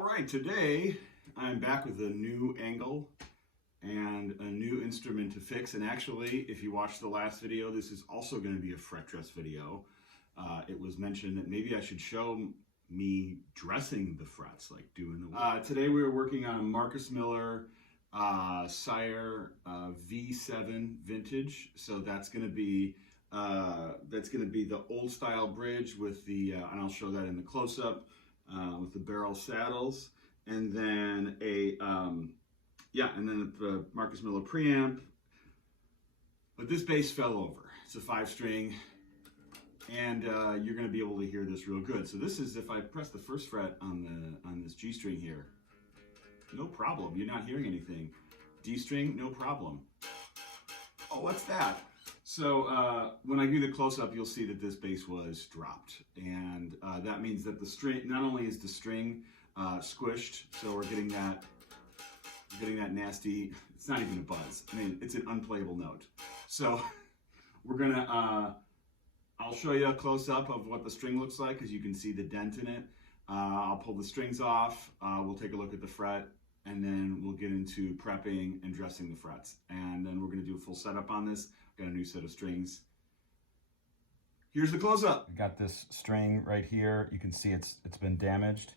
All right, today I'm back with a new angle and a new instrument to fix. And actually, if you watched the last video, this is also going to be a fret dress video. It was mentioned that maybe I should show me dressing the frets, like doing the... Today we were working on a Marcus Miller Sire V7 vintage. So that's going to be the old style bridge with the, and I'll show that in the close-up, with the barrel saddles, and then the Marcus Miller preamp. But this bass fell over. It's a 5-string, and you're going to be able to hear this real good. So this is, if I press the first fret on this G string here, no problem. You're not hearing anything. D string, no problem. Oh, what's that? So when I do the close-up, you'll see that this bass was dropped, and that means that the string, not only is the string squished, so we're getting that nasty, it's not even a buzz. I mean, it's an unplayable note. So we're gonna, I'll show you a close-up of what the string looks like, because you can see the dent in it. I'll pull the strings off, we'll take a look at the fret, and then we'll get into prepping and dressing the frets. And then we're gonna do a full setup on this. Got a new set of strings. Here's the close-up. I got this string right here. You can see it's been damaged,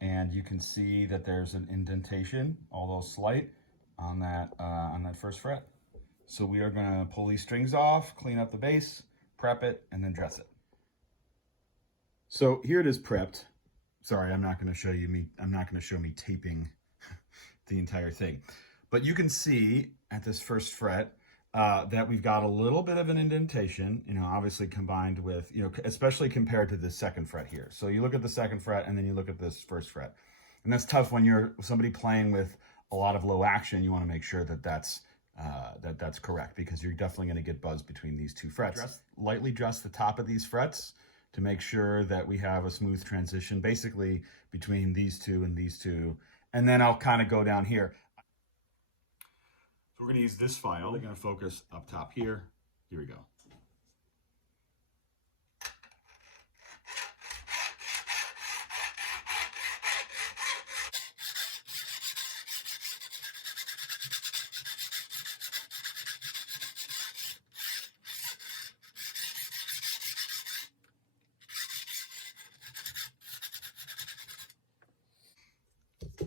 and you can see that there's an indentation, although slight, on that first fret. So we are gonna pull these strings off, clean up the bass, prep it, and then dress it. So here it is prepped. Sorry, I'm not gonna show me taping the entire thing, but you can see at this first fret that we've got a little bit of an indentation, obviously combined with, especially compared to the second fret here. So you look at the second fret and then you look at this first fret. And that's tough when you're somebody playing with a lot of low action. You want to make sure that that's correct, because you're definitely going to get buzz between these two frets. Lightly dress the top of these frets to make sure that we have a smooth transition basically between these two and these two. And then I'll kind of go down here. So we're going to use this file. We're going to focus up top here. Here we go.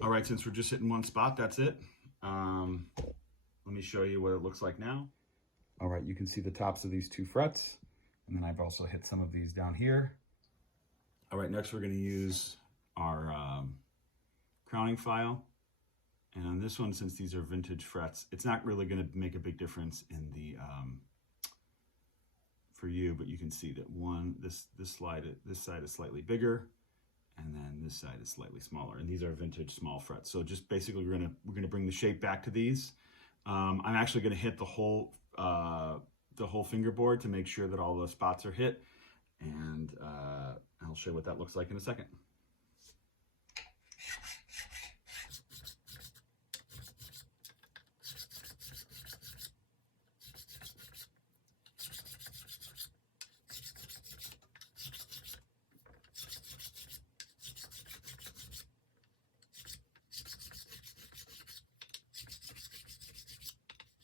All right, since we're just hitting one spot, that's it. Let me show you what it looks like now. All right, you can see the tops of these two frets, and then I've also hit some of these down here. All right, next we're going to use our crowning file. And on this one, since these are vintage frets, it's not really going to make a big difference in the for you, but you can see that this side is slightly bigger, and then this side is slightly smaller, and these are vintage small frets. So just basically we're gonna bring the shape back to these. I'm actually gonna hit the whole fingerboard to make sure that all those spots are hit, and I'll show you what that looks like in a second.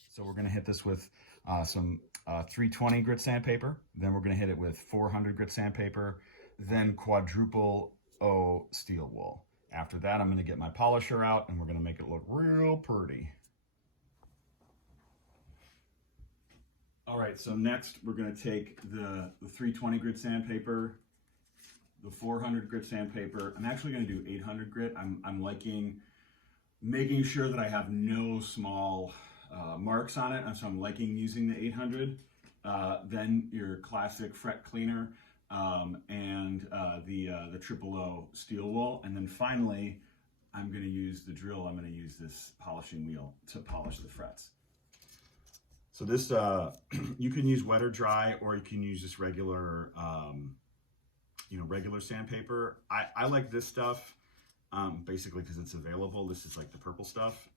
So we're going to hit this with some 320 grit sandpaper. Then we're going to hit it with 400 grit sandpaper, then quadruple O steel wool. After that, I'm going to get my polisher out, and we're going to make it look real pretty. All right, so next we're going to take the 320 grit sandpaper, the 400 grit sandpaper. I'm actually going to do 800 grit. I'm liking making sure that I have no small marks on it, and so I'm liking using the 800. Then your classic fret cleaner, and the triple O steel wool, and then finally I'm going to use the drill. I'm going to use this polishing wheel to polish the frets. So this you can use wet or dry, or you can use just regular regular sandpaper. I like this stuff basically because it's available. This is like the purple stuff.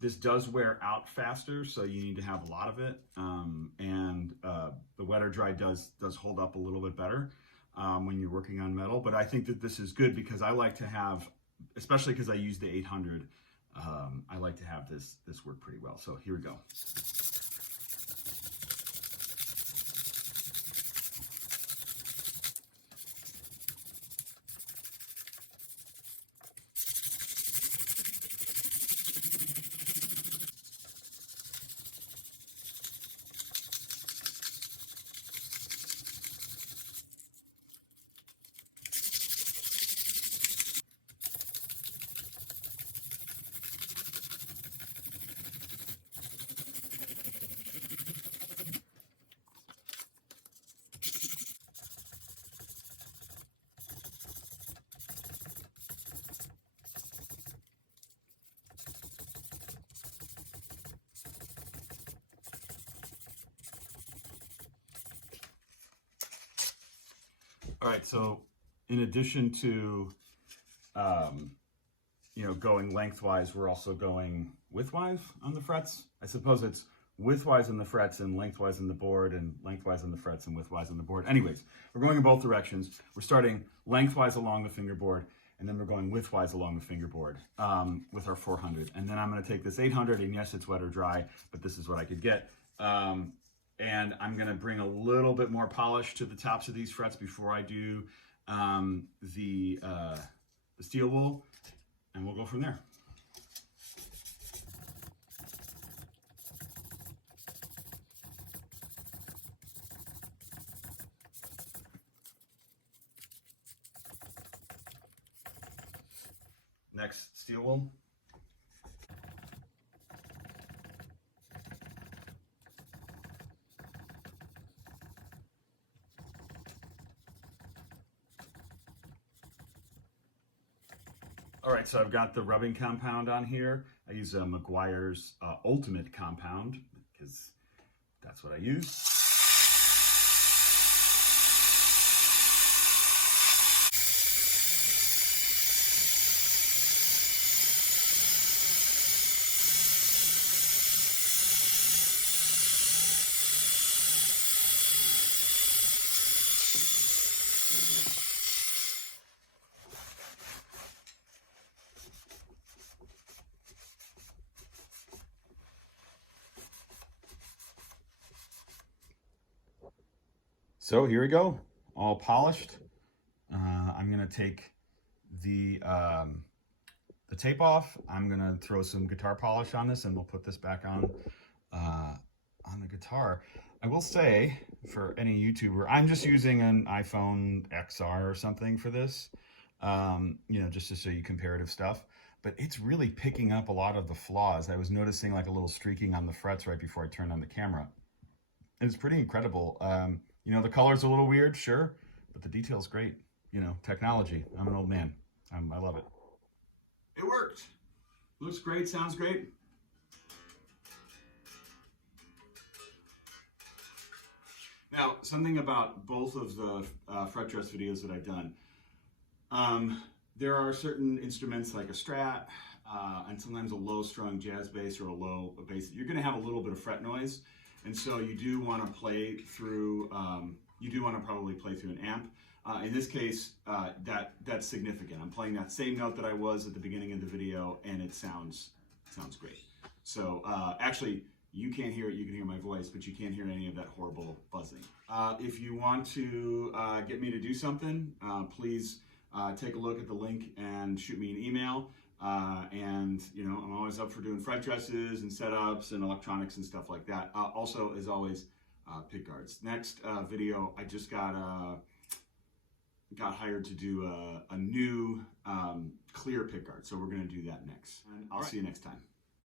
This does wear out faster, so you need to have a lot of it. And the wet or dry does hold up a little bit better when you're working on metal. But I think that this is good because I like to have especially because I use the 800, I like to have this work pretty well. So here we go. All right, so in addition to, going lengthwise, we're also going widthwise on the frets. I suppose it's widthwise in the frets and lengthwise in the board, and lengthwise in the frets and widthwise on the board. Anyways, we're going in both directions. We're starting lengthwise along the fingerboard, and then we're going widthwise along the fingerboard with our 400. And then I'm going to take this 800, and yes, it's wet or dry, but this is what I could get. And I'm going to bring a little bit more polish to the tops of these frets before I do the steel wool, and we'll go from there. Next, steel wool. All right, so I've got the rubbing compound on here. I use Meguiar's Ultimate Compound because that's what I use. So here we go, all polished. I'm gonna take the tape off. I'm gonna throw some guitar polish on this, and we'll put this back on the guitar. I will say, for any YouTuber, I'm just using an iPhone XR or something for this, just to show you comparative stuff. But it's really picking up a lot of the flaws. I was noticing like a little streaking on the frets right before I turned on the camera. It's pretty incredible. The color's a little weird, sure, but the detail's great. Technology. I'm an old man. I love it. It worked. Looks great, sounds great. Now, something about both of the fret dress videos that I've done. There are certain instruments like a Strat and sometimes a low-strung jazz bass or a low bass. You're going to have a little bit of fret noise. And so you do want to play through, probably play through an amp. In this case, that's significant. I'm playing that same note that I was at the beginning of the video, and it sounds great. So actually, you can't hear it, you can hear my voice, but you can't hear any of that horrible buzzing. If you want to get me to do something, please take a look at the link and shoot me an email. I'm always up for doing fret dresses and setups and electronics and stuff like that. Also, as always, pick guards. Next video, I just got hired to do a new clear pick guard, so we're going to do that next. And I'll see you next time.